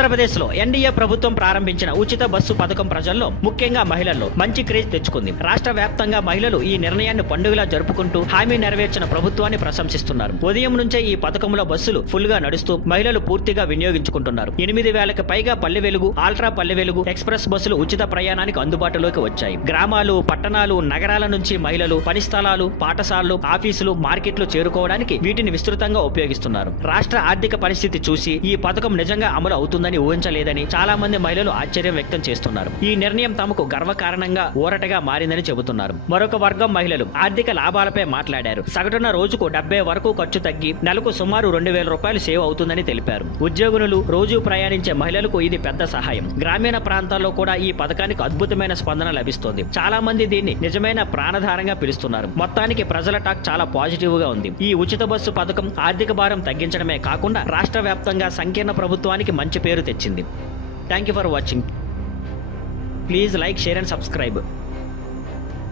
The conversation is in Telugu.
ఆంధ్రప్రదేశ్లో ఎన్డీఏ ప్రభుత్వం ప్రారంభించిన ఉచిత బస్సు పథకం ప్రజల్లో ముఖ్యంగా మహిళల్లో మంచి క్రేజ్ తెచ్చుకుంది. రాష్ట్ర వ్యాప్తంగా మహిళలు ఈ నిర్ణయాన్ని పండుగలా జరుపుకుంటూ హామీ నెరవేర్చిన ప్రభుత్వాన్ని ప్రశంసిస్తున్నారు. ఉదయం నుంచే ఈ పథకంలో బస్సులు ఫుల్ గా నడుస్తూ మహిళలు పూర్తిగా వినియోగించుకుంటున్నారు. 8,000కి పైగా పల్లె వెలుగు, ఆల్ట్రా పల్లె వెలుగు, ఎక్స్ప్రెస్ బస్సులు ఉచిత ప్రయాణానికి అందుబాటులోకి వచ్చాయి. గ్రామాలు, పట్టణాలు, నగరాల నుంచి మహిళలు పని స్థలాలు, పాఠశాలలు, ఆఫీసులు, మార్కెట్లు చేరుకోవడానికి వీటిని విస్తృతంగా ఉపయోగిస్తున్నారు. రాష్ట్ర ఆర్థిక పరిస్థితి చూసి ఈ పథకం నిజంగా అమలు అవుతుందని ఊహించలేదని చాలా మంది మహిళలు ఆశ్చర్యం వ్యక్తం చేస్తున్నారు. ఈ నిర్ణయం తమకు గర్వకారణంగా ఊరటగా మారిందని చెబుతున్నారు. మరొక వర్గం మహిళలు ఆర్థిక లాభాలపై మాట్లాడారు. సగటున రోజుకు 70 వరకు ఖర్చు తగ్గి నెలకు సుమారు 2,000 రూపాయలు సేవ్ అవుతుందని తెలిపారు. ఉద్యోగులు, రోజు ప్రయాణించే మహిళలకు ఇది పెద్ద సహాయం. గ్రామీణ ప్రాంతాల్లో కూడా ఈ పథకానికి అద్భుతమైన స్పందన లభిస్తోంది. చాలా మంది దీన్ని నిజమైన ప్రాణధారంగా పిలుస్తున్నారు. మొత్తానికి ప్రజల టాక్ చాలా పాజిటివ్ గా ఉంది. ఈ ఉచిత బస్సు పథకం ఆర్థిక భారం తగ్గించడమే కాకుండా రాష్ట్ర వ్యాప్తంగా సంకీర్ణ ప్రభుత్వానికి మంచి పేరు తెచ్చింది. Thank you for watching. Please like, share and subscribe.